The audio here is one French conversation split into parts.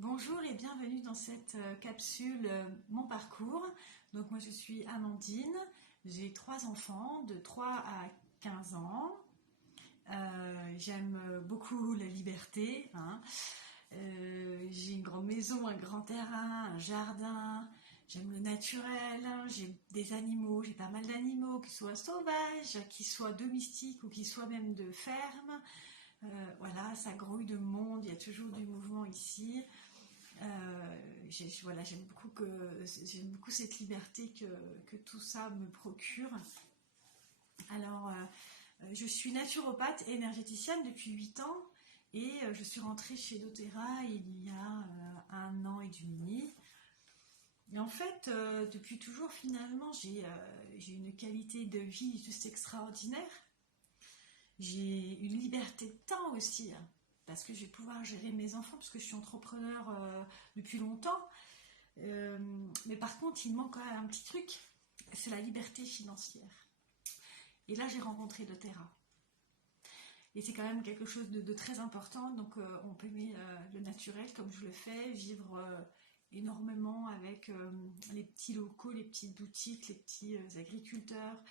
Bonjour et bienvenue dans cette capsule Mon parcours. Donc moi je suis Amandine, j'ai 3 enfants de 3 à 15 ans. J'aime beaucoup la liberté, hein. J'ai une grande maison, un grand terrain, un jardin. J'aime le naturel, hein. J'ai des animaux, j'ai pas mal d'animaux, qu'ils soient sauvages, qu'ils soient domestiques ou qu'ils soient même de ferme. Voilà, ça grouille de monde, il y a toujours du mouvement ici. Voilà, j'aime beaucoup cette liberté que tout ça me procure. Alors, je suis naturopathe et énergéticienne depuis 8 ans et je suis rentrée chez doTERRA il y a 1 an et demi. Et en fait, depuis toujours, finalement, j'ai une qualité de vie juste extraordinaire. J'ai une liberté de temps aussi, hein, parce que je vais pouvoir gérer mes enfants, parce que je suis entrepreneur depuis longtemps. Mais par contre, il me manque quand même un petit truc, c'est la liberté financière. Et là, j'ai rencontré doTERRA. Et c'est quand même quelque chose de très important. Donc, on peut aimer le naturel comme je le fais, vivre énormément avec les petits locaux, les petites boutiques, les petits agriculteurs,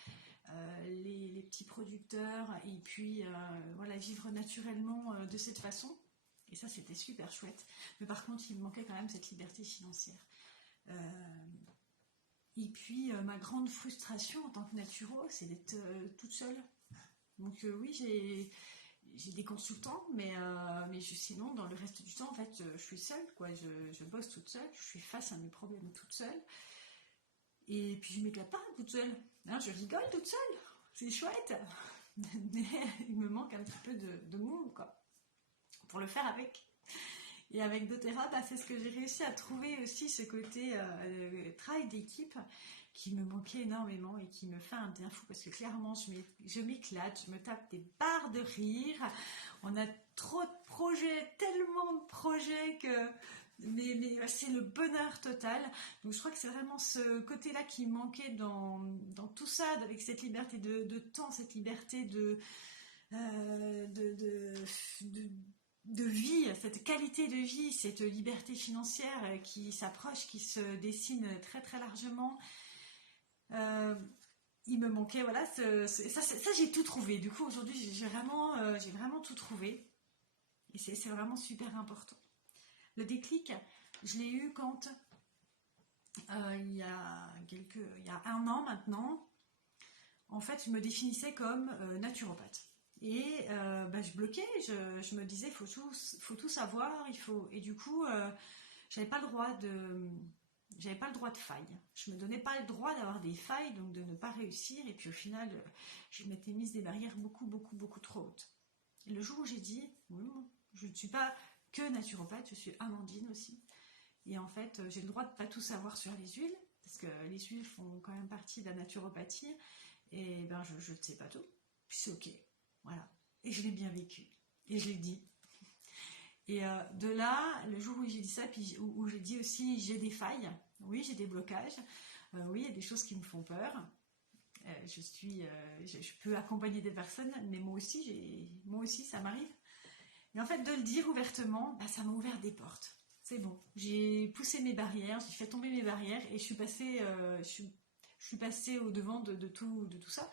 les petits producteurs, et puis voilà, vivre naturellement de cette façon. Et ça, c'était super chouette. Mais par contre, il me manquait quand même cette liberté financière. Et puis, ma grande frustration en tant que naturo, c'est d'être toute seule. Donc oui, j'ai des consultants, mais sinon, dans le reste du temps, en fait, je suis seule, quoi. Je bosse toute seule, je suis face à mes problèmes toute seule. Et puis, je m'éclate pas toute seule. Hein, je rigole toute seule, c'est chouette. Mais il me manque un petit peu de monde, quoi, pour le faire avec. Et avec doTERRA, c'est ce que j'ai réussi à trouver aussi, ce côté travail d'équipe qui me manquait énormément et qui me fait un bien fou, parce que clairement je m'éclate, je me tape des barres de rire. On a trop de projets, tellement de projets que mais c'est le bonheur total. Donc je crois que c'est vraiment ce côté-là qui me manquait dans tout ça, avec cette liberté de temps, cette liberté euh, de, de, de de vie, cette qualité de vie, cette liberté financière qui s'approche, qui se dessine très très largement. Euh, il me manquait, voilà, ça j'ai tout trouvé. Du coup, aujourd'hui, j'ai vraiment tout trouvé. Et c'est vraiment super important. Le déclic, je l'ai eu quand, il y a 1 an maintenant, en fait, je me définissais comme naturopathe. Et je bloquais, je me disais, faut tout savoir, et du coup, j'avais pas le droit de, j'avais pas le droit de faille. Je me donnais pas le droit d'avoir des failles, donc de ne pas réussir. Et puis au final, je m'étais mise des barrières beaucoup, beaucoup, beaucoup trop hautes. Et le jour où j'ai dit, oui, je ne suis pas que naturopathe, je suis Amandine aussi. Et en fait, j'ai le droit de pas tout savoir sur les huiles, parce que les huiles font quand même partie de la naturopathie. Et ben, je ne sais pas tout. Puis c'est ok. Voilà. Et je l'ai bien vécu. Et je l'ai dit. Et de là, le jour où j'ai dit ça, puis où j'ai dit aussi j'ai des failles, oui, j'ai des blocages, oui, il y a des choses qui me font peur. Je peux accompagner des personnes, mais moi aussi ça m'arrive. Et en fait, de le dire ouvertement, ça m'a ouvert des portes. C'est bon. J'ai poussé mes barrières, j'ai fait tomber mes barrières et je suis passée au devant de tout ça.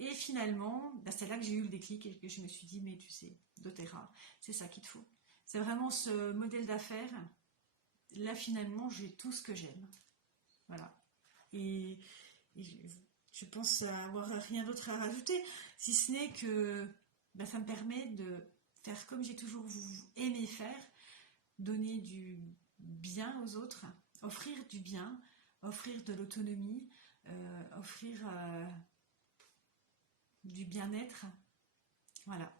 Et finalement, c'est là que j'ai eu le déclic et que je me suis dit, mais tu sais, doTERRA, c'est ça qu'il te faut. C'est vraiment ce modèle d'affaires. Là, finalement, j'ai tout ce que j'aime. Voilà. Et je pense avoir rien d'autre à rajouter, si ce n'est que ça me permet de faire comme j'ai toujours aimé faire, donner du bien aux autres, offrir du bien, offrir de l'autonomie, offrir du bien-être. Voilà.